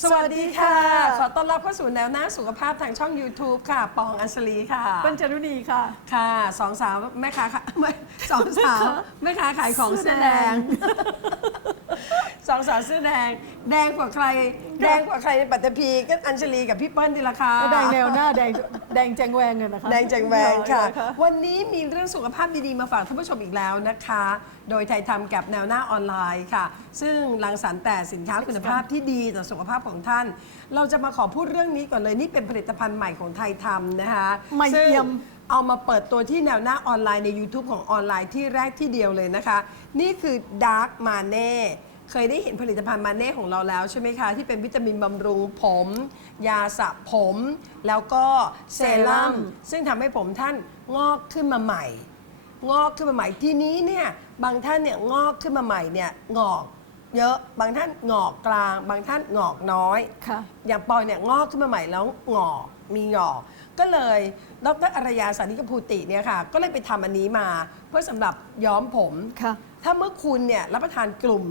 สวัสดีค่ะ ขอต้อนรับเข้าสู่แนวหน้าสุขภาพทางช่อง YouTube ค่ะ ปองอัญชลีค่ะเป็นจารุณีค่ะ ค่ะสองสาวแม่ค้าค่ะไม่สองสาวแม่ค้าขายของเสื้อแดงสองสาวเสื้อแดง แดงกว่าใคร แดงกว่าใครในปัตตภีก็อัญชลีกับพี่เปิ้ลนี่ละค่ะก็แดงแนวหน้าแดงแดงแจงแวงเลยนะคะแดงแจงแวงค่ะเหรอวันนี้มีเรื่องสุขภาพดีๆมาฝากท่านผู้ชมอีกแล้วนะคะโดยไทยทำกับแนวหน้าออนไลน์ค่ะ ซึ่งรังสรรค์แต่สินค้าคุณภาพที่ดีต่อสุขภาพของท่าน เราจะมาขอพูดเรื่องนี้ก่อนเลยนี่เป็นผลิตภัณฑ์ใหม่ของไทยทำนะคะใหม่ซึ่งเอี่ยมเอามาเปิดตัวที่แนวหน้าออนไลน์ใน YouTube ของออนไลน์ที่แรกที่เดียวเลยนะคะ นี่คือ Dark m a n e เคยได้เห็นผลิตภัณฑ์มาเน่ของเราแล้วใช่ไหมคะ ที่เป็นวิตามินบำรุงผม ยาสระผม แล้วก็เซรั่มซึ่งทำให้ผมท่านงอกขึ้นมาใหม่ งอกขึ้นมาใหม่ทีนี้เนี่ยบางท่านเนี่ยงอกขึ้นมาใหม่เนี่ยงอกเยอะบางท่านงอกกลาง บางท่านงอกน้อย ค่ะ อย่างปอยเนี่ยงอกขึ้นมาใหม่แล้วงอกมีงอก ก็เลยดรอารยาสานิกภูติเนี่ยค่ะ ก็เลยไปทำอันนี้มาเพื่อสำหรับย้อมผม ค่ะ ถ้าเมื่อคุณเนี่ยรับประทานกลุ่ม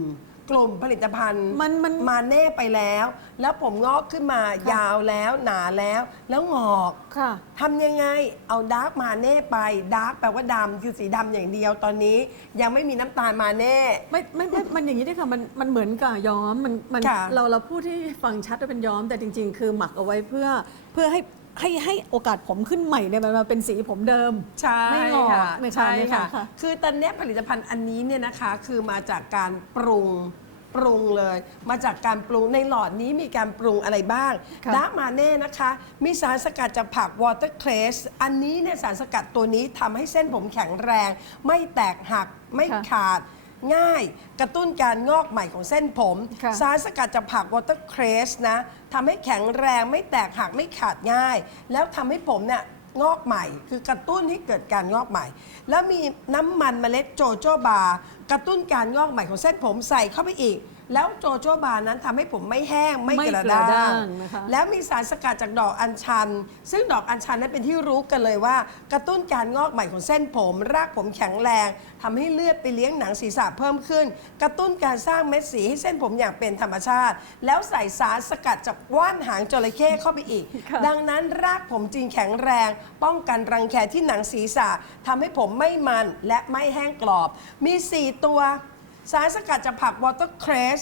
กลุ่มผลิตภัณฑ์มันมัน มาเน่ไปแล้ว แล้วผมงอกขึ้นมาค่ะยาวแล้วหนาแล้ว แล้วงอก ค่ะ ทำยังไง เอาดาร์กมาเน่ไป ดาร์กแปลว่าดำคือสีดำอย่างเดียว ตอนนี้ยังไม่มีน้ำตาลมาเน่ ไม่ไม่ไม่มันอย่างนี้ด้วยค่ะมันมันเหมือนกับย้อมมันมันค่ะ เราเราพูดที่ฟังชัดว่าเป็นย้อมแต่จริง ๆ คือหมักเอาไว้เพื่อเพื่อให้ ให้ให้โอกาสผมขึ้นใหม่เนี่ยมันมาเป็นสีผมเดิม ใช่ไม่งอกค่ะไม่ค่ะใช่ไม่ค่ะค่ะ ค่ะ คือตอนเนี้ยผลิตภัณฑ์อันนี้เนี่ยนะคะ คือมาจากการปรุงปรุงเลย มาจากการปรุงในหลอดนี้มีการปรุงอะไรบ้างค่ะ ดาร์กมาเน่นะคะ มีสารสกัดจากผักวอเตอร์เครสอันนี้เนี่ยสารสกัดตัวนี้ทำให้เส้นผมแข็งแรง ไม่แตกหักไม่ขาด ง่าย กระตุ้นการงอกใหม่ของเส้นผม ค่ะ สารสกัดจากผักวอเตอร์เครสนะทำให้แข็งแรงไม่แตกหักไม่ขาดง่าย แล้วทำให้ผมเนี่ยงอกใหม่ คือกระตุ้นให้เกิดการงอกใหม่ แล้วมีน้ำมันเมล็ดโจโจบาร์กระตุ้นการงอกใหม่ของเส้นผมใส่เข้าไปอีก แล้วโจโจบาร์นั้นทำให้ผมไม่แห้งไม่ไม่กระกระด้าด้างงนะคะ แล้วมีสารสกัดจากดอกอัญชัน ซึ่งดอกอัญชันนั้นเป็นที่รู้กันเลยว่า กระตุ้นการงอกใหม่ของเส้นผม รากผมแข็งแรงทำให้เลือดไปเลี้ยงหนังศีรษะเพิ่มขึ้น กระตุ้นการสร้างเม็ดสีให้เส้นผมอย่างเป็นธรรมชาติ แล้วใส่สารสกัดจากว่านหางจระเข้เข้าไปอีก ค่ะ ดังนั้นรากผมจึงแข็งแรง ป้องกันรังแคที่หนังศีรษะทำให้ผมไม่มันและไม่แห้งกรอบ มี 4 ตัว สารสกัดจากผักวอเตอร์เครส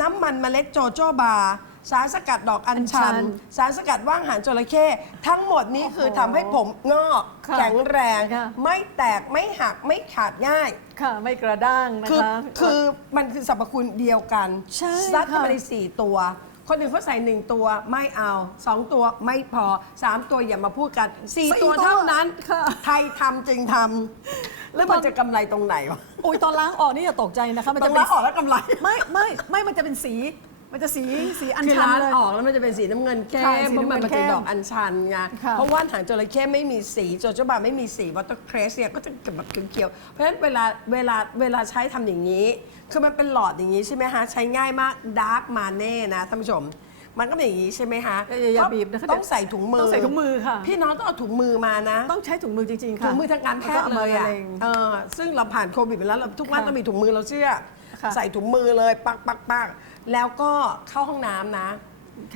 น้ำมันเมล็ดโจโจบาร์สารสกัดดอกอัญชัน อัญชันสารสกัดว่างหางจระเข้ทั้งหมดนี้คือทำให้ผมงอกค่ะแข็งแรง ค่ะ ไม่แตกไม่หักไม่ขาดง่าย ค่ะไม่กระด้างนะคือคะ คือมันคือสรรพคุณเดียวกันใช่ซัดเข้าค่ะ ไปในสี่ตัว คนอื่นเขาใส่หนึ่งตัวไม่เอาสองตัวไม่พอสามตัวอย่ามาพูดกันสี่สี่ตัวตัว เท่านั้นค่ะไทยทำจึงทำแล้วมันจะกำไรตรงไหนวะอุ้ยตอนล้างออกนี่อย่าตกใจนะคะมันต้อจะงเป็ล้านงออกแล้วกำไร ไม่ไม่ไม่มันจะเป็นสี มันจะสีสีอัญคือชันร้านเลย ออกแล้วมันจะเป็นสีน้ำเงินเข้ค่ะมสีเพราะมันน้ำเงินมาจากเข้มดอกอัญชันไงค่ะ เพราะว่าหางจระเข้ไม่มีสีโจโจบาไม่มีสีวอเตอร์เครสเนี่ยก็จะแบบเขียวๆเพราะฉะนั้นเวลาเวลาเวลาใช้ทำอย่างนี้ คือมันเป็นหลอดอย่างนี้ใช่ไหมฮะ ใช้ง่ายมากดาร์กมาเน่นะท่านผู้ชม มันก็เป็นอย่างนี้ใช่ไหมฮะอย่าอย่าบีบนะคะต้องใส่ถุงมือต้องใส่ถุงมือค่ะ พี่น้องต้องเอาถุงมือมานะ ต้องใช้ถุงมือจริง ๆ ค่ะถุงมือทางการแพทย์เลยอะแวก็ามาเออซึ่งเราผ่านโควิดไปแล้วเราทุกวันค่ะ ต้องมีถุงมือเราเชื่อ ค่ะใส่ถุงมือเลยปักปักปักแล้วก็เข้าห้องน้ำนะ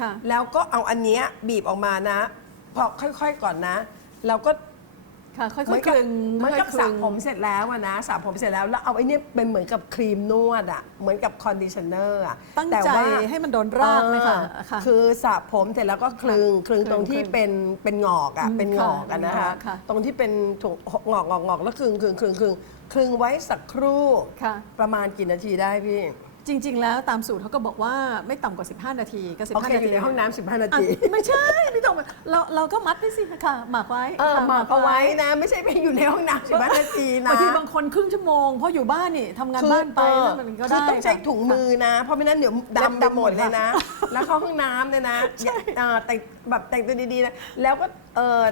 ค่ะ แล้วก็เอาอันเนี้ยบีบออกมานะ พอค่อยๆก่อนนะ เราก็ ค่ะค่อยเหมือนๆคกับลึงเหมือนกับค่ยๆคสระลึงผมเสร็จแล้วอะนะสระผมเสร็จแล้วแล้วเอาไอ้เนี่ยเป็นเหมือนกับครีมนวดอะเหมือนกับคอนดิชเนอร์อะตั้งแต่ใจว่าให้มันโดนรากไหมคะเออค่ะ คือสระผมเสร็จแล้วก็คลึงคลึงคลึงตรงที่คลึงเป็นเป็นงอกอะอืมเป็นงอกอะค่ะนะคะ ค่ะ ตรงที่เป็นถุงงอกงอกงอกแล้วคลึงคลึงคลึงคลึงคลึงไว้สักครู่ค่ะ ประมาณกี่นาทีได้พี่ จริง ๆ แล้วตามสูตรเขาก็บอกว่าไม่ต่ำกว่า 15 นาทีก็โอเค15นาอทียู่ในห้องน้ำ15 นาอะทีไม่ใช่ไม่ต้องเราเราก็มัดไว้สิค่ะหมักไว้เออค่ะหมักเอาไว้นะ ไม่ใช่ไปอยู่ในห้องน้ำ15 นาทีนะบางทีบางคนครึ่งชั่วโมงเพราะอยู่บ้านนี่ทำงานบ้านไปคือแล้วมันก็คือได้ต้องใช้ค่ะถุงมือนะ เพราะไม่นั้นเดี๋ยวดำไปดำหมดเลยนะหมดแล้วเข้าห้องน้ำเนี่ยนะอ่าแต่งแบบแต่งตัวดีๆนะแล้วก็เออ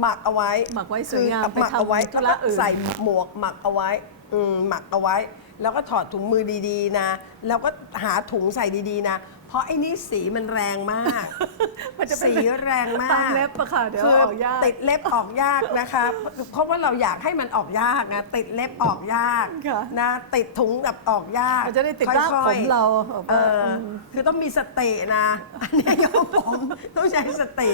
หมักเอาไว้ หมักไว้สวยงามคือหมักเอาไว้ไปทำธุแล้วระก็อื่น ใส่หมวกหมักเอาไว้อืมหมักเอาไว้ แล้วก็ถอดถุงมือดีๆ นะ แล้วก็หาถุงใส่ดีๆ นะ เพราะไอ้นี่สีมันแรงมาก มันจะเป็นสีแรงมากตามเล็บอะค่ะเดี๋ยวคือออกยาก ติดเล็บออกยากนะคะ เพราะว่าเราอยากให้มันออกยากนะติดเล็บออกยากค่ะ นะ ติดถุงแบบออกยากมันจะได้ติดค่อยๆรากผมเราแบบเอว่าออคือต้องมีสตินะ อันนี้ของผมต้องใช้สติ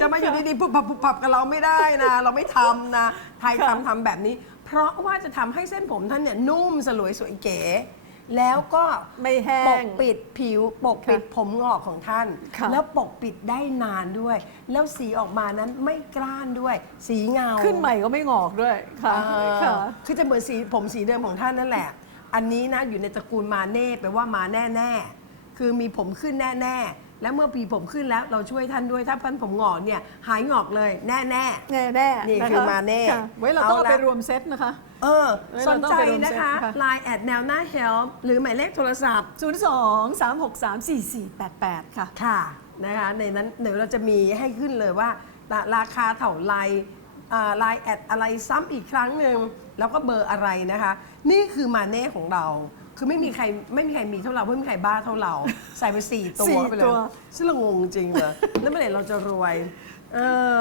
จะมาอยู่ดีๆปุบปับปุบปับกับเราไม่ได้นะ เราไม่ทำนะไทยทำทำแบบนี้เพ ราะว่าจะทำให้เส้นผมท่านเนี่ยนุ่มสลวยสวยเก๋ แล้วก็ไม่แห้ปงกปิดผิวปกปิดผมงอกของท่าน ค่ะ แล้วปกปิดได้นานด้วย แล้วสีออกมานั้นไม่กล้านด้วย สีเงา ขึ้นใหม่ก็ไม่งอกด้วยค่ะเออค่ะ คือจะเหมือนสีผมสีเดิมของท่านนั่นแหละ อันนี้นะอยู่ในตระกูลมาเน่แปลว่ามาแน่ ๆ คือมีผมขึ้นแน่ๆ แล้วเมื่อปีผมขึ้นแล้วเราช่วยท่านด้วยถ้าพันผมงอกเนี่ยหายงอกเลยแน่แน่แน่นี่ะะคือมาแน่ค่ะไว้เราต้องเอาเอาละ ไปรวมเซตนะคะๆเออเอ้ยสนเราต้องใจไปรวมนะคะเซ็ตค่ะ Line แอดแนวหน้า help หรือหมายเลขโทรศัพท์ 02 363 4488 ค่ะ ค่ะนะคะในนั้นเดี๋ยวเราจะมีให้ขึ้นเลยว่าราราคาเท่าไรไลน์แอดอะไรซ้ำอีกครั้งหนึ่งแล้วก็เบอร์อะไรนะคะ นี่คือมาเน่ของเรา คือไม่มีใครไม่มีใครมีเท่าเราไม่มีใครบ้าเท่าเรา ใส่ไปสี่ตัวสี่ไปเลตัยว ซึ่งเรางงจริงเลยแล้วเมื่อไหร่เราจะรวยเออ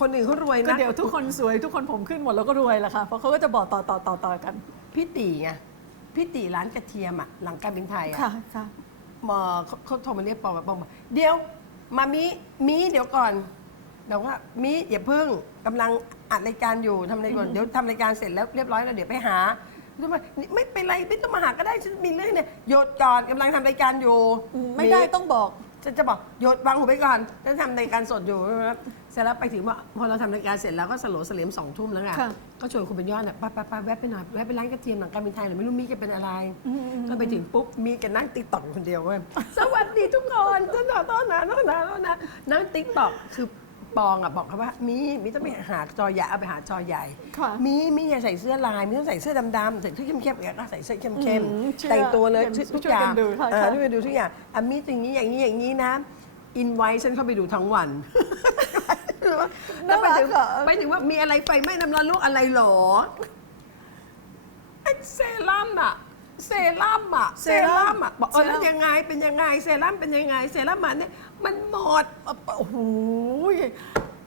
คนอื่นเขารวยก็นะเดี๋ยวทุกคนสวยทุกคนผมขึ้นหมดแล้วก็รวยแหละค่ะเพราะเขาก็จะบอกต่อต่อต่อต่อกันพี่ตีไงพี่ตีร้านกระเทียมอะหลังการบินไทยอะค่ะค่ะ หมอเขาเขาโทรมาเรียกปอบอกบอกเดี๋ยวมามีมีเดี๋ยวก่อนเดี๋ยวว่ามีอย่าเพิ่งกำลังอัดรายการอยู่ทำรายการเดี๋ยวทำรายการเสร็จแล้วเรียบร้อยแล้วเดี๋ยวไปหา แล้วมานี่ไม่เป็นไรไม่ต้องมาหาก็ได้ฉันมีเรื่องเนี่ยหยุดก่อนกำลังทำรายการอยู่ไม่ได้ต้องบอกจะจะบอกหยุดวางหูไปก่อนฉันทำรายการสดอยู่เสร็จแล้วไปถึงว่าพอเราทำรายการเสร็จแล้วก็สโลว์สเลมสองทุ่มแล้วไงค่ะ ก็ชวนคุณเป็นยอดน่ะไปไปไปแวะไปหน่อยแวะไปร้านกระเทียมหลังการบินไทยหรือไม่รู้มีแกเป็นอะไรก็ไปถึงปุ๊บมีแกนั่งติ๊กต็อกคนเดียวเว้ยสวัสดีทุกคนต้นหนาต้นหนาต้นหนาต้นหนานั่งติ๊กต็อกคือ ปองอะบอกเขาว่ามีมีต้องไปหาจอใหญ่เอาไปหาจอใหญ่ ค่ะมีมีอย่าใส่เสื้อลายมีต้องใส่เสื้อดำๆใส่เสื้อเข้มๆแกก็ใส่เสื้อเข้มอืมเชื่อๆแต่งตัวเลยช่วยทุกช่วยอย่ากังนดูค่ะเออค่ะ ช่วยกันดูทุกอย่างอะมีอย่างนี้อย่างนี้อย่างนี้นะอินไว้ฉันเข้าไปดูทั้งวันแล้วไปถึงน่ารักอะไปถึงว่ามีอะไรไฟไหม้น้ำร้อนลูกอะไรหรอไอ้เซรั่มอะ เซรั่มอะเซรั่มอะบอกเออแล้วยังไงเป็นยังไง เซรั่มเป็นยังไง เซรั่มมันเนี่ยมันหมดโอ้โห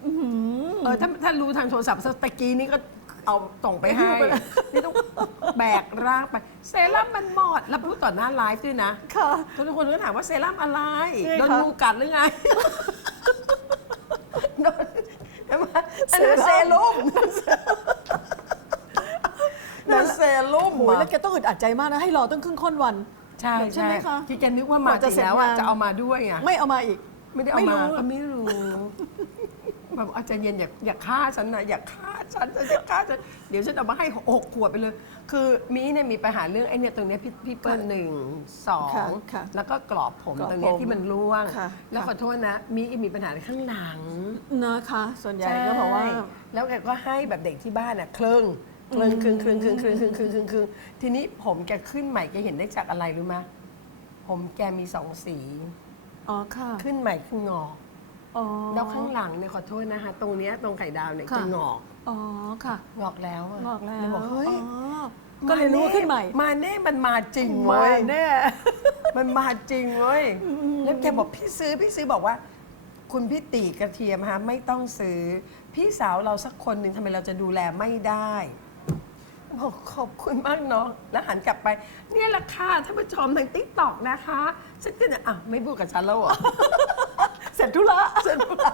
อื้อหือเออถ้าถ้ารู้ทางโทรศัพท์สักตะกี้นี่ก็เอาส่งไปให้หิ้วไปเลยนี่ต้องแบกร่างไป เซรั่มมันหมดแล้วพูดต่อหน้าไลฟ์ด้วยนะค่ะทุกคนก็ถามว่าเซรั่มอะไรนี่โดนค่ะงูกัดหรือไงโดนใช่ไหมอันนั้นเซรุ่ม นั่นเซรุ่มโอ้โหอะแล้วแกต้องอึดอัดใจมากนะให้รอตั้งครึ่งค่อนวัน ใช่ใช่ไหมคะที่แกนึกว่ามาก่อนจจะริงเสร็จแล้วอะงานจะเอามาด้วยไงไม่เอามาอีก ไม่ได้เอาไม่รู้มาก็ไม่รู้แบบอาจารย์เย็นอย่าอย่าฆ่าฉันนะอย่าฆ่าฉันฉันอย่าฆ่าฉันเดี๋ยวฉันเอามาให้หกขวดไปเลย คือมีเนี่ยมีปัญหาเรื่องไอ้เนี่ยตรงเนี้ยพี่พี่เปิ้ลหนึ่งสองค่ะค่ะแล้วก็กรอบผมกรอบตรงเนี้ยผมที่มันร่วงค่ะแล้วค่ะขอโทษนะ มีมีปัญหาข้างหลังนะคะ ส่วนใหญ่ก็บอกว่าใช่แล้วแกก็ให้แบบเด็กที่บ้านน่ะเครื่องเครื่องเครื่องเครื่องเครื่องเครื่องเครื่องเครื่องเครื่องเครื่องทีนี้ผมแกขึ้นใหม่แกเห็นได้จากอะไรรู้ไหมผมแกมีสองสี อ๋อค่ะ ขึ้นใหม่คืองอกอ๋อ แล้วข้างหลังเนี่ยขอโทษนะคะตรงเนี้ยตรงไข่ดาวเนี่ยค่ะ จะงอกอ๋อค่ะ งอกแล้วะงอกแล้วเลยบอกเฮ้ยอ๋อก็เลยรู้ว่าขึ้นใหม่ มาเน่มันมาจริงมาเว้ย แน่ มันมาจริงเว้ย แล้วแกบอกพี่ซื้อพี่ซื้อบอกว่า คุณพี่ตีกระเทียมฮะไม่ต้องซื้อ พี่สาวเราสักคนหนึ่งทำไมเราจะดูแลไม่ได้ บอกขอบคุณมากเนาะแล้วหันกลับไป เนี่ยราคาท่านผู้ชมทางติ๊กต็อกนะคะฉันก็เนี่ยอะไม่พูดกับฉันแล้วเหรอ เสร็จธุระเสร็จธุระ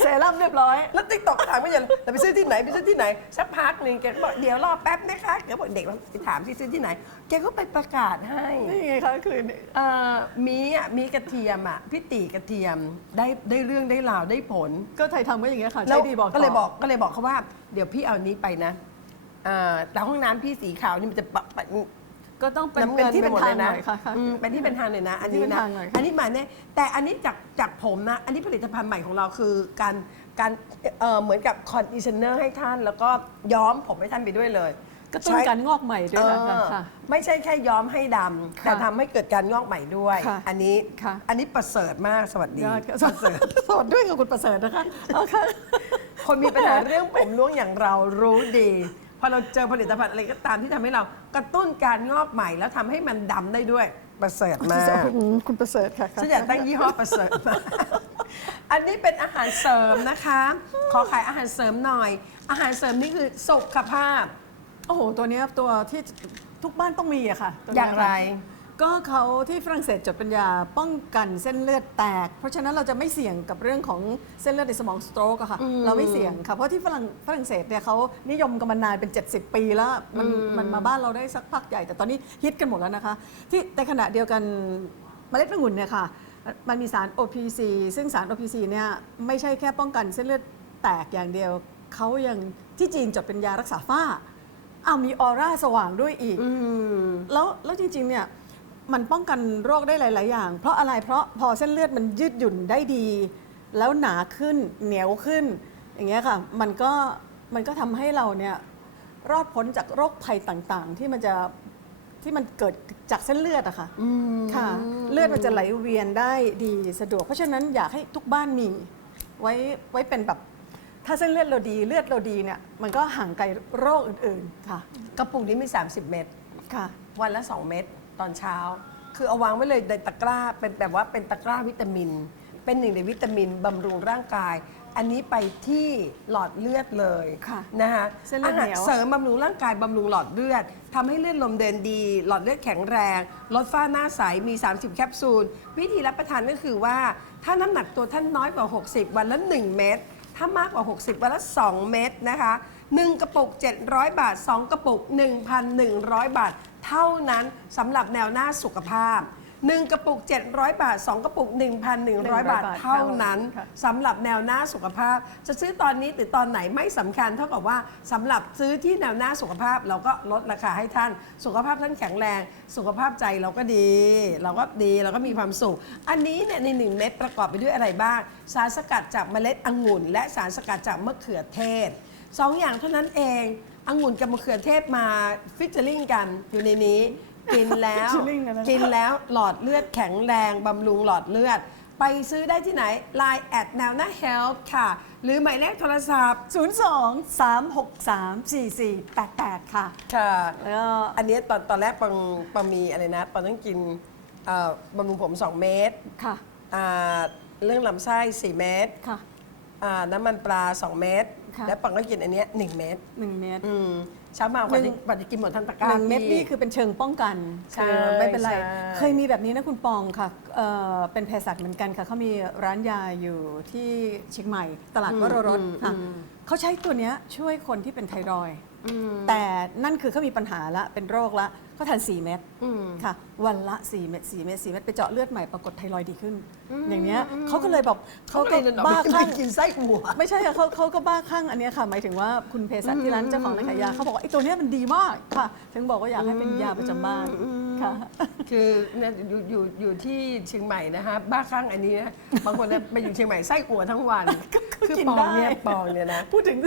เซรั่มเรียบร้อย แล้วติ๊กต็อกถามไม่ยังแต่ไปซื้อที่ไหนไปซื้อที่ไหนสักพักหนึ่งแกก็บอกเดี๋ยวรอแป๊บนะคะแกบอกเด็กเราไปถามที่ซื้อที่ไหน แกก็ไปประกาศให้นี่ไงคะคือเอ่อมีอะมีกระเทียมอะพี่ตีกระเทียมได้ได้เรื่องได้ราวได้ผลก็ไทยทำก็อย่างเงี้ยค่ะแล้ใช้วดีบอกก็เลยต่บอกก็เลยบอกเขาว่าเดี๋ยวพี่เอานี้ไปนะ เอ่อแต่ห้องน้ำพี่สีขาวนี่มันจะปะปะ ก็ต้องเป็นน้ำเป็นเงินที่ไปเป็นหมดทาเลงยหนะน่อยค่ะค่ะ อืมเป็นที่เป็นทางเลยนะ อันนี้ที่เป็นนะทางหน่อยค่ะอันนี้มาเนี่ยแต่อันนี้จากจากผมนะ อันนี้ผลิตภัณฑ์ใหม่ของเราคือการการเอ่อเหมือนกับคอนดิชเนอร์ให้ท่าน แล้วก็ย้อมผมให้ท่านไปด้วยเลยกระตุ้นการงอกใหม่ด้วยนะเออค่ะ ไม่ใช่แค่ย้อมให้ดำแต่ค่ะทำให้เกิดการงอกใหม่ด้วย ค่ะอันนี้ค่ะ อันนี้ประเสริฐมากสวัสดี ยอดค่ะสวัสดีสวัสดีด้วยกับคุณประเสริฐนะคะเอาค่ะ คนมีปัญหาเรื่องผมร่วงอย่างเรารู้ดี พอเราเจอผลิตภัณฑ์อะไรก็ตามที่ทำให้เรากระตุ้นการงอกใหม่แล้วทำให้มันดำได้ด้วย ประเสริฐมากคุณประเสริฐค่ะ ฉันอยากตั้งยี่ห้อประเสริฐมากอันนี้เป็นอาหารเสริมนะคะ ขอขายอาหารเสริมหน่อย อาหารเสริมนี่คือสุขภาพ โอ้โห ตัวเนี้ยตัวที่ทุกบ้านต้องมีอะค่ะตัวอเนี้ย่างไรค่ะ ก็เขาที่ฝรั่งเศสจดเป็นยาป้องกันเส้นเลือดแตก เพราะฉะนั้นเราจะไม่เสี่ยงกับเรื่องของเส้นเลือดในสมองสโตรกอะค่ะอืมเราไม่เสี่ยงค่ะ เพราะที่ฝรั่งฝรั่งเศสเนี่ยเขานิยมกันมานานเป็น 70 ปีแล้ว มันมันมาบ้านเราได้สักพักใหญ่ แต่ตอนนี้ฮิตกันหมดแล้วนะคะ ที่ในขณะเดียวกันเมล็ดองุ่นเนี่ยค่ะ มันมีสาร OPC ซึ่งสาร OPC เนี่ยไม่ใช่แค่ป้องกันเส้นเลือดแตกอย่างเดียวเขายังที่จีนจดเป็นยารักษาฝ้าอ้าวมีออร่าสว่างด้วยอีกอืมแล้วแล้วจริงๆเนี่ย มันป้องกันโรคได้หลาย ๆ อย่าง เพราะอะไรเพราะพอเส้นเลือดมันยืดหยุ่นได้ดี แล้วหนาขึ้นเหนียวขึ้น อย่างเงี้ยค่ะมันก็มันก็ทำให้เราเนี่ยรอดพ้นจากโรคภัยต่างๆ ที่มันจะที่มันเกิดจากเส้นเลือดอะค่ะอืม ค่ะ เลือดมันจะไหลเวียนได้ดีสะดวก เพราะฉะนั้นอยากให้ทุกบ้านมีไว้ไว้เป็นแบบถ้าเส้นเลือดเราดีเลือดเราดีเนี่ยมันก็ห่างไกลโรคอื่นๆค่ะกระปุกนี้มี 30 เม็ดค่ะ วันละ 2 เม็ด ตอนเช้า คือเอาวางไว้เลยในตะกร้าเป็นแบบว่าเป็นตะกร้าวิตามิน เป็นหนึ่งในวิตามินบำรุงร่างกาย อันนี้ไปที่หลอดเลือดเลยค่ะนะคะเส้นเลือดเหนียวาหารเสริมบำรุงร่างกายบำรุงหลอดเลือดทำให้เลือดลมเดินดี หลอดเลือดแข็งแรง ลดฝ้าหน้าใสมี 30 แคปซูล วิธีรับประทานก็คือว่า ถ้าน้ำหนักตัวท่านน้อยกว่า 60 วันละ 1 เม็ดถ้ามากกว่า 60 วันละ 2 เม็ดนะคะ 1 กระปุก 700 บาท 2 กระปุก 1,100 บาท เท่านั้นสำหรับแนวหน้าสุขภาพ 1 กระปุก 700 บาท 2 กระปุก 1,100 บาทเท่านั้นค่ะ สำหรับแนวหน้าสุขภาพ จะซื้อตอนนี้หรือตอนไหนไม่สำคัญ เท่ากับว่าสำหรับซื้อที่แนวหน้าสุขภาพเราก็ลดราคาให้ท่าน สุขภาพท่านแข็งแรง สุขภาพใจเราก็ดี เราก็ดีเราก็มีความสุข อันนี้เนี่ยในหนึ่งเม็ดประกอบไปด้วยอะไรบ้าง สารสกัดจากเมล็ดองุ่น และสารสกัดจากมะเขือเทศสองอย่างเท่านั้นเอง องุ่นกับมะเขือเทศมาฟิชเจอริงกันอยู่ในนี้ กินแล้ว featuring กันนะ กินแล้วหลอดเลือดแข็งแรงบำรุงหลอดเลือด ไปซื้อได้ที่ไหน Line แอดแนวหน้า Health ค่ะ หรือหมายเลขโทรศัพท์02 363 4488 ค่ะ ค่ะ แล้วก็ อันนี้ตอนตอนแรกปังปังมีอะไรนะปังต้องกินเอ่อบำรุงผม 2 เม็ดค่ะ อ่าเรื่องลำไส้ 4 เม็ดค่ะ อ่าน้ำมันปลา 2 เม็ดค่ะ แล้วปังก็กินอันเนี้ย1เม็ด1เมตรอืมเช้ามากว่าหนึ่จะงกว่าจะกินหมดทั้งตะกร้าหนึ่งเม็ดพี่ นี่คือเป็นเชิงป้องกันใช่คือไม่เป็นไร ใช่ เคยมีแบบนี้นะคุณปองค่ะเอ่อเป็นเภสัชเหมือนกันค่ะเขามีร้านยาอยู่ที่เชียงใหม่ ตลาดวโรรสค่ะเขาใช้ตัวเนี้ยช่วยคนที่เป็นไทรอยด์อืม แต่นั่นคือเขามีปัญหาละเป็นโรคละก็ทาน 4 เม็ดอืมค่ะ วันละ 4 เม็ด4เม็ด4เม็ดไปเจาะเลือดใหม่ปรากฏไทรอยด์ดีขึ้น อย่างเนี้ยเขาก็เลยแบบเขาเขาก็ก็เลยบ้าบ้าคข้าลั่งงกินไส้หัวไม่ใช่ค่ะเขาเขาก็บ้าคลั่งอันเนี้ยค่ะ หมายถึงว่าคุณเภสัชที่ร้านเจ้าของร้านขายยาเขาบอกว่าไอ้ตัวเนี้ยมันดีมากค่ะถึงบอกว่าอยากให้เป็นยาประจำบ้านค่ะคือเนี่ยอยู่อยู่อยู่ที่เชียงใหม่นะฮะบ้าคลั่งอันนี้นะบางคนเนี่ยไปอยู่เชียงใหม่ไส้อั่วทั้งวัน คือกินปองได้เนี่ยปองเนี่ยนะพูดถึง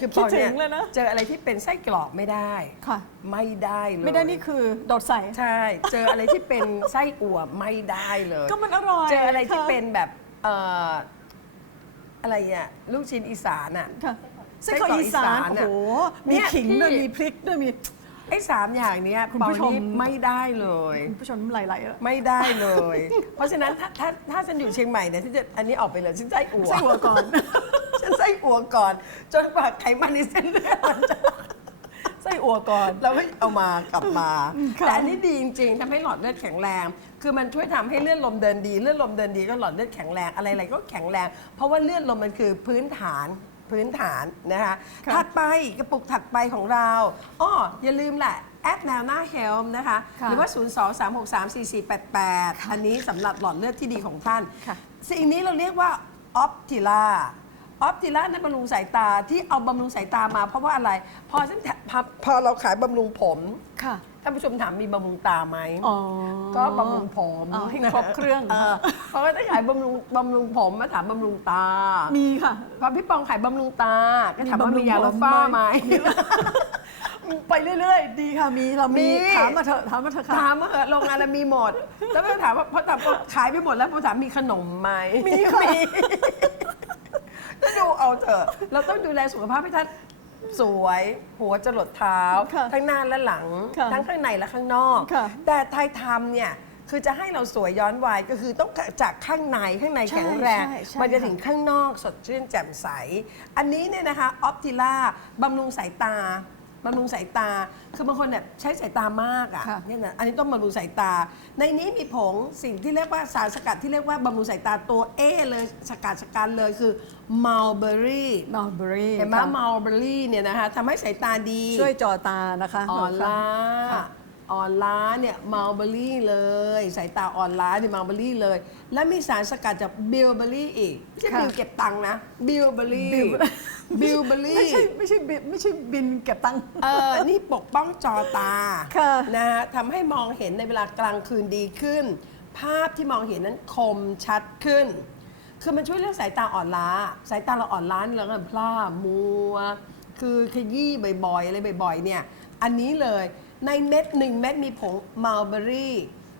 คือปคิดองถึเนี่งยเลยนะ เจออะไรที่เป็นไส้กรอกไม่ได้ ค่ะ ไม่ได้เลยไม่ได้นี่คือโดดใส่ ใช่ เจออะไรที่เป็นไส้อั่วไม่ได้เลย ก็มันอร่อย เจออะไรที่ค่เป็นแบบเอ่ออะไรอะลูกชิ้นอีสานอะค่ะไส้ไส้กกรรออกกอีอีสาสานนน่ะโอ้โหเนี่มียขิงด้วยพี่มีพริกด้วยมีไอ้สามอย่างเนี้ยคุณปองผู้ชมนี่ไม่ได้เลยคุณผู้ชมน้ำลายไหลแล้วไม่ได้เลย เพราะฉะนั้นถ้าถ้าถ้าฉันอยู่เชียงใหม่เนี่ยฉันจะอันนี้ออกไปเลยฉันไส้อั่วไส้อั่วก่อนฉันไส้อั่วก่อน จนกว่าไขมันในเส้นเลือดมันจะไส้อั่วก่อนเราก็เอามากลับมาค่ะแต่อันนี้ดีจริงๆทำให้หลอดเลือดแข็งแรง คือมันช่วยทำให้เลือดลมเดินดี เลือดลมเดินดีก็หลอดเลือดแข็งแรง อะไรๆก็แข็งแรง เพราะว่าเลือดลมมันคือพื้นฐานพื้นฐานนะคะค่ะ ถัดไปกระปุกถัดไปของเราอ้ออย่าลืมแหละแอดแนวหน้าเฮลนะคะค่ะหรือว่า 023634488 อันนี้สำหรับหลอดเลือดที่ดีของท่าน ค่ะ สิ่งนี้เราเรียกว่าออปติล่า ออปติล่านั่นบำรุงสายตาที่เอาบำรุงสายตามา เพราะว่าอะไร พอฉันพอพอเราขายบำรุงผมค่ะ ท่านผู้ชมถามมีบำรุงตาไหม อ๋อ ก็บำรุงผมอ๋อให้ครบเครื่องเพราะว่าถ้าขายบำรุงบำรุงผมมาถามบำรุงตา มีค่ะ พอพี่ปองขายบำรุงตา ก็ถามว่ามีบำรุมีงยาลดผมฝ้าไหไหมมไปเรื่อย ๆ ดีค่ะมีเรามีมี ถามมาเถอะถามมาเถอะค่ะ ถามมาเหอะโรงงานเรามีหมด แล้วก็ถามว่าพอถามว่าขายไปหมดแล้วพอถามมีขนมไหมมีค่ะ ก็ดูเอาเถอะ เราต้องดูแลสุขภาพให้ท่านสวยหัวจรดเท้า ค่ะทั้งหน้าและหลัง ค่ะทั้งข้างในและข้างนอก ค่ะแต่ไทยทำเนี่ย คือจะให้เราสวยย้อนวัยก็คือต้องจากข้างในข้างในใช่แข็งแรง ใช่ใช่มันจะค่ะ ถึงข้างนอกสดชื่นแจ่มใส อันนี้เนี่ยนะคะออปติล่าบำรุงสายตา บำรุงสายตา คือบางคนเนี่ยใช้สายตามากอะค่ะ่ะ เนี่ยนะอันนี้ต้องบำรุงสายตา ในนี้มีผงสิ่งที่เรียกว่าสารสกัดที่เรียกว่าบำรุงสายตาตัวเอเลยสกัดสกัดเลยคือมัลเบอรี่นอร์เบอรี่เห็นไหมมัลเบอรี่เนี่ยนะคะทำให้สายตาดีช่วยจอตานะคะอ่อนล้าค่ะ อ่อนล้าเนี่ยมัลเบอรี่เลยสายตาอ่อนล้าเนี่ยมัลเบอรี่เลย และมีสารสกัดจากบิลเบอรี่อีกไม่ใช่ค่ะ บิลเก็บตังค์นะบิลเบอรี่บิลบิลเบอรี่ ไม่ใช่ไม่ใช่บินไม่ใช่บินเก็บตังค์ เออ นี่ปกป้องจอตา ค่ะนะฮะทำให้มองเห็นในเวลากลางคืนดีขึ้น ภาพที่มองเห็นนั้นคมชัดขึ้น คือมันช่วยเรื่องสายตาอ่อนล้า สายตาเราอ่อนล้านี่เราก็พลาดมัว คือขยี้บ่อยๆ อะไรบ่อยๆ เนี่ย อันนี้เลย ในเม็ดหนึ่งเม็ดมีผงมัลเบอรี่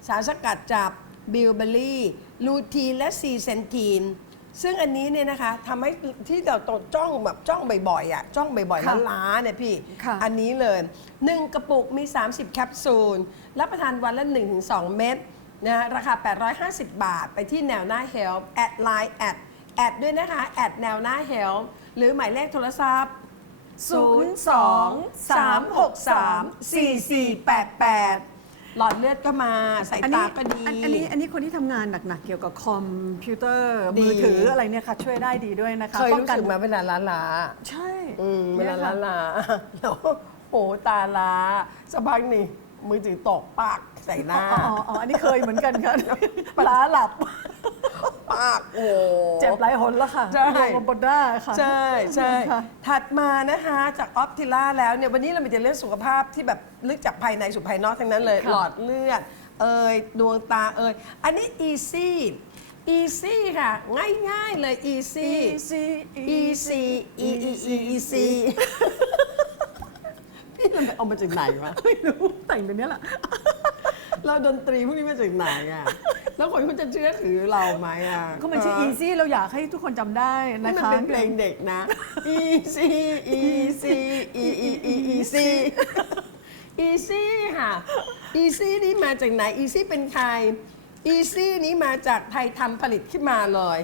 สารสกัดจากบิลเบอรี่ ลูทีนและซีเซนทีน ซึ่งอันนี้เนี่ยนะคะทำให้ที่เราตจ้องแบบจ้องบ่อยๆอะจ้องบ่อยๆค่ะล้าๆเนี่ยพี่ ค่ะ อันนี้เลย 1 กระปุกมี 30 แคปซูล รับประทานวันละ 1-2 เม็ดนะฮะราคา 850 บาท ไปที่แนวหน้า Health แอดไลน์แอดแอดด้วยนะคะ แอดแนวหน้า Health หรือหมายเลขโทรศัพท์ 02-363-4488 หลอดเลือดก็มาสายอันตานี้ก็ดี อันอันนี้อันนี้คนที่ทำงานหนักๆ เกี่ยวกับคอมพิวเตอร์ ดี มือถืออะไรเนี่ยค่ะ ช่วยได้ดีด้วยนะคะเคยป้องรู้กันสึกไหมาเวลาล้าล้าใช่ๆอืมเวลานี่ยล้าค่ะล้าๆแล้วโอ้ตาล้าสักพักนี่มือถือตกปากใส่หน้า อ๋ออ๋ออันนี้เคยเหมือนกันค่ะ ปลาหลับ ปากโอ้เจ็บหลายหนแล้วค่ะใช่โรบอด้าค่ะ ใช่ใช่ค่ะถัดมานะคะจากออปติล่าแล้วเนี่ยวันนี้เรามีแต่เรื่องสุขภาพที่แบบลึกจากภายในสู่ภายนอกทั้งนั้นเลย ค่ะ หลอดเลือด เอ่ยดวงตาเอ่ยอันนี้ easy easy ค่ะ ง่ายๆเลย easy easy easy e e e easy พี่มันไปเอามาจากไหนวะ ไม่รู้แต่งตัวเนี้ยแหละ เราดนตรีพวกนี้มาจากไหนอะ แล้วคนเขาจะเชื่อถือเราไหมอะก็มันชื่อ easy เราอยากให้ทุกคนจำได้นี่นะมันคะ เป็นเพลงเด็กนะ easy easy e e e easy easy ค่ะ easy นี่มาจากไหน easy เป็นใคร easy นี้มาจากไทยทำผลิตขึ้นมาเลย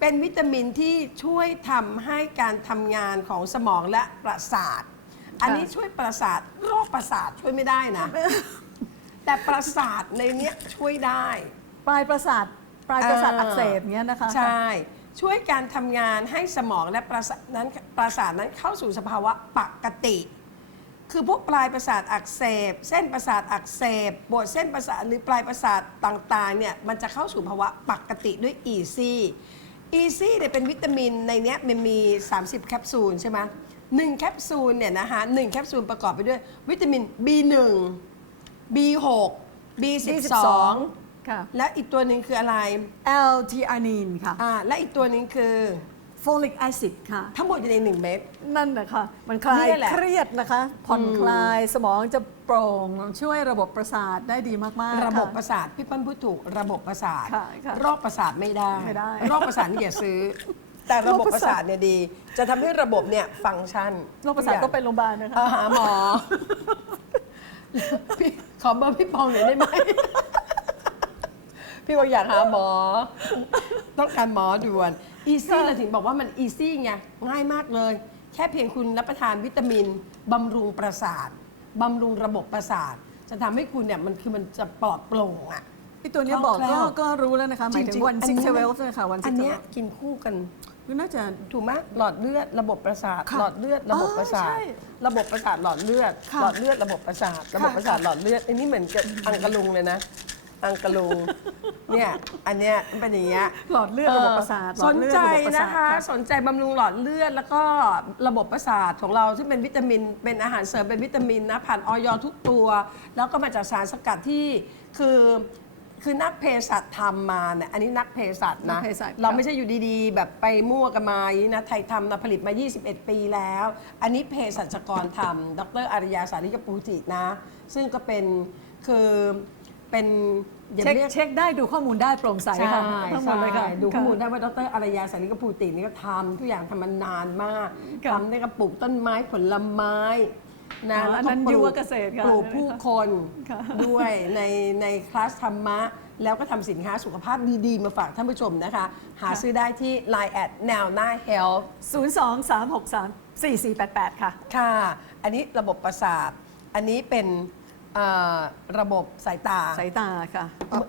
เป็นวิตามินที่ช่วยทำให้การทำงานของสมองและประสาท อันนี้ช่วยประสาทโรคประสาทช่วยไม่ได้นะ แต่ประสาทในเนี้ยช่วยได้ ปลายประสาทปลายประสาทเอออัอักเสบเงี้ยนะคะ ใช่ ช่วยการทำงานให้สมองและประสาทนั้นประสาทนั้นเข้าสู่สภาวะปกติ คือพวกปลายประสาทอักเสบ เส้นประสาทอักเสบปวดเส้นประสาทหรือปลายประสาทต่างๆเนี่ยมันจะเข้าสู่ภาวะปกติด้วยอีซี่อีซี่เนี่ยเป็นวิตามินในเนี้ยมันมี 30 แคปซูลใช่ไหมหนึ่งแคปซูลเนี่ยนะคะหนึ่งแคปซูลประกอบไปด้วยวิตามิน B1 B6 B12 ค่ะ และอีกตัวหนึ่งคืออะไร L-theanine ค่ะอ่าและอีกตัวหนึงคือ folic acid ค่ะ ทั้งหมดอยู่ในหนึ่งเม็ด นั่นนะคะมันคลายเนี่ยแหละเครียดนะคะ ผ่อนคลายสมองจะโปร่งช่วยระบบประสาทได้ดีมากๆ ระบบปค่ะระสาทพี่เปิ้ลพูดถูกระบบประสาทค่ะค่ะโรคประสาทไม่ได้ไม่ได้ โรคประสาทนี่อย่าซื้อ แต่ระบบประสาทเนี่ยดี จะทำให้ระบบเนี่ยฟังก์ชันโรคประสาทต้องไปโรงพยาบาลนะคะเอาหาหมอพี่ ขอเบอร์พี่ปองหน่อยได้ไหม พี่ว่าอยากหาหมอ ต้องการหมอด่วนอีซี่เราถึงบอกว่ามันอีซี่ไงง่ายมากเลย แค่เพียงคุณรับประทานวิตามินบำรุงประสาทบำรุงระบบประสาท จะทำให้คุณเนี่ยมันคือมันจะปลอดโปร่งอะไอตัวเนี้ยบอกคล่ก็องแคล่ว ก็รู้แล้วนะคะ หมายถึงวันอัซิกนี้เทเวลใช่ไหมคะวันอัซินกเทเนี้เวยล กินคู่กัน น่าจะ ถูกไหมหลอดเลือดระบบประสาท ค่ะหลอดเลือดระบบประสาท อ๋อใช่ระบบประสาทหลอดเลือด ค่ะหลอดเลือดระบบประสาท ระบบประสาทค่ะหลอดเลือดอันนี้เหมือนกับอังกะลุงเลยนะ อังกะลุง เนี่ยอันเนี้ยมันเป็นอย่างเงี้ยหลอดเลือดระบบประสาทหลสอดนเลือดใจระบบประสาทนะคะสนใจบำรุงหลอดเลือด แล้วก็ระบบประสาทของเราซึ่งเป็นวิตามิน เป็นอาหารเสริมเป็นวิตามินนะผ่านออยทุกตัว แล้วก็มาจากสารสกัดที่คือ คือนักเภสัชทำมาเนี่ยอันนี้นักเภสัชนันะกเภสัชเราค่ะไม่ใช่อยู่ดีๆ แบบไปมั่วกันมาอย่างนี้นะไทยทำนะผลิตมา 21 ปีแล้ว อันนี้เภสัชกรทำดรอารยาสาริกปูจินะ ซึ่งก็เป็นคือเป็นอย่าเช็คเรียก เช็คได้ดูข้อมูลได้โปร่งใสใช่ค่ะทั้งหมดเลยค่ะ ใช่ดูข้อมูลได้ว่าดรอารยาสาริกภูตินี่ก็ทำทุกอย่างทำมานานมากค่ะ ทำได้กับปลูกต้นไม้ผลไม้ นะอ๋อแล้วอันนั้นปลูยุวเกษตรค่ะปลูกผู้คนค่ะ ด้วยในในคลาสธรรมะ แล้วก็ทำสินค้าสุขภาพดี ๆ มาฝากท่านผู้ชมนะคะ หาซื้อได้ที่ Line แอดแนวหน้า Health 0 2 3 6 3 4 4 8 8 ค่ะ ค่ะ อันนี้ระบบประสาท อันนี้เป็นเอ่อระบบสายตา สายตาค่ะ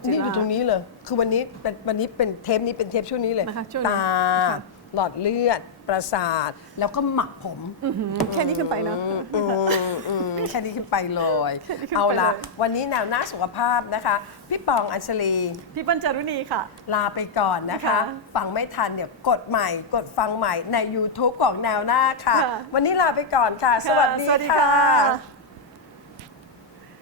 นี่อยู่ตรงนี้เลย คือวันนี้เป็นวันนี้เป็นเทปนี้เป็นเทปช่วงนี้เลย นะคะช่วงนี้ตา ค่ะหลอดเลือด ประสาท แล้วก็หมักผมอื้อหือแค่นี้ขึ้นไปเนอะอืมอืมแค่นี้ขึ้นไปเลยแค่นี้ขึ้นไปเอาละเลยวันนี้แนวหน้าสุขภาพนะคะ พี่ปองอัญชลี พี่ปัญจารุณีค่ะ ลาไปก่อนนะคะ ค่ะฟังไม่ทันเนี่ยกดใหม่ กดฟังใหม่ใน YouTube ของแนวหน้าค่ะ ค่ะวันนี้ลาไปก่อนค่ะ สวัสดีสวัสดีค่ะ ค่ะ